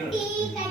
കട്ടി കട്ടി